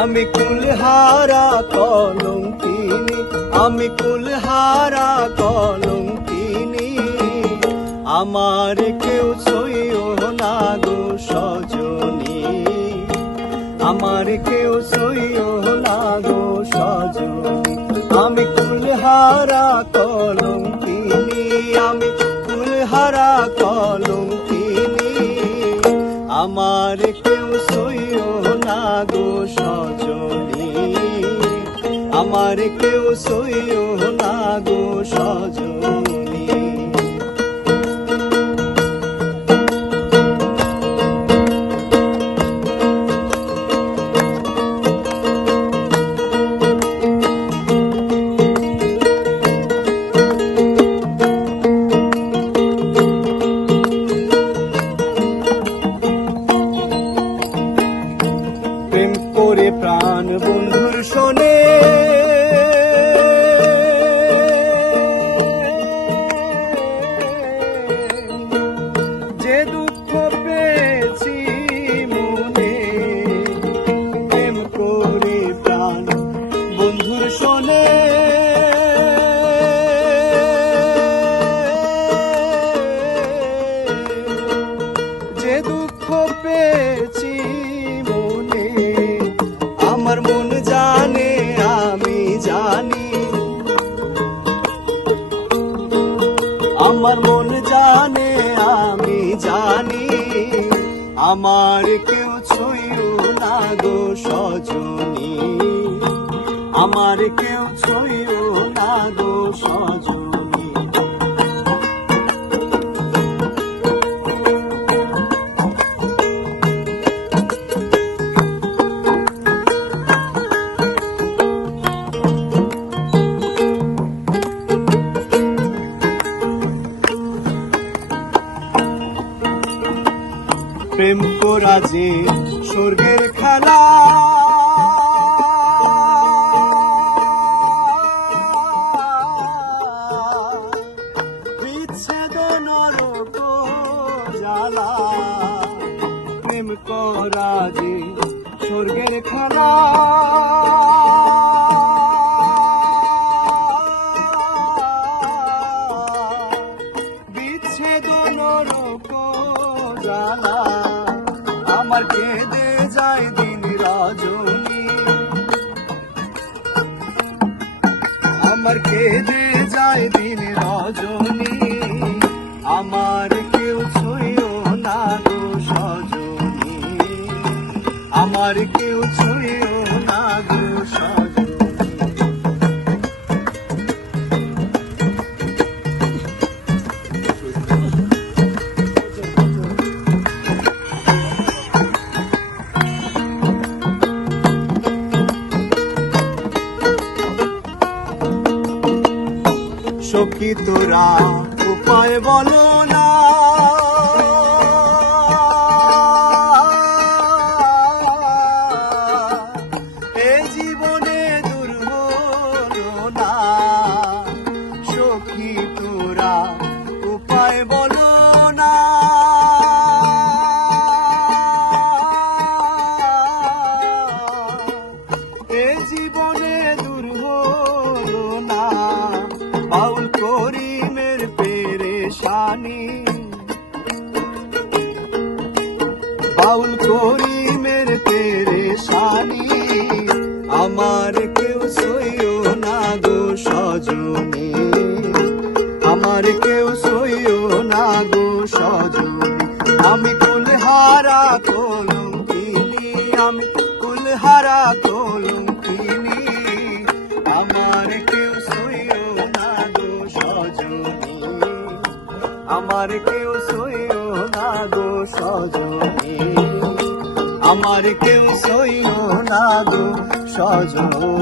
আমি কুলহারা কলঙ্কিনী, আমি কুলহারা কলঙ্কিনী, আমার কেউ সইও না গো সজনী, আমার কেউ সইও না গো সজনী। আমি কুলহারা কলঙ্কিনী, আমি কুলহারা কলঙ্কিনী, আমার কেউ সইও না গো সজনী, আমার কেউ সইও না গো সজনী। প্রেম করে প্রাণ বন্ধুর শোনে, যে দুঃখ পেয়েছি মনে, প্রেম করে প্রাণ বন্ধুর শোনে, যে দুঃখ পেয়েছি মনে, আমার মন জানে আমি জানি, আমার মন জানে আমি জানি, আমার কেউ ছুঁয়ো না গো সজনী, আমার কেউ ছুঁয়ো না গো সজনী। প্রেম করা যে স্বর্গের খেলা, বিচ্ছেদ নরক জ্বালা, প্রেম করা যে স্বর্গের খেলা, বিচ্ছেদ নরক জ্বালা, আমার কেঁদে যায় দিন রজনী, আমার কেঁদে যায় দিন রজনী, আমার কেউ ছুঁয়ো না গো সজনী, আমার কেউ ছুঁয়ো না গো সজনী। সখী তোরা উপায় বলো না, এ জীবনে দূর হলো না, সখী তোরা উপায় বলো না, এ জীবনে দূর হলো না, বাউল করিমের পেরেশানি, বাউল করিমের পেরেশানি, আমার কেউ সইও না গো সজনী, আমার কেউ সইও না গো সজনী। আমি কুলহারা কলঙ্কিনী, আমি কুলহারা কলঙ্কিনী, আমার কেউ সইও না গো সজনী, আমার কেউ সইও না গো সজনী, আমার কেউ সইও না গো সজনী।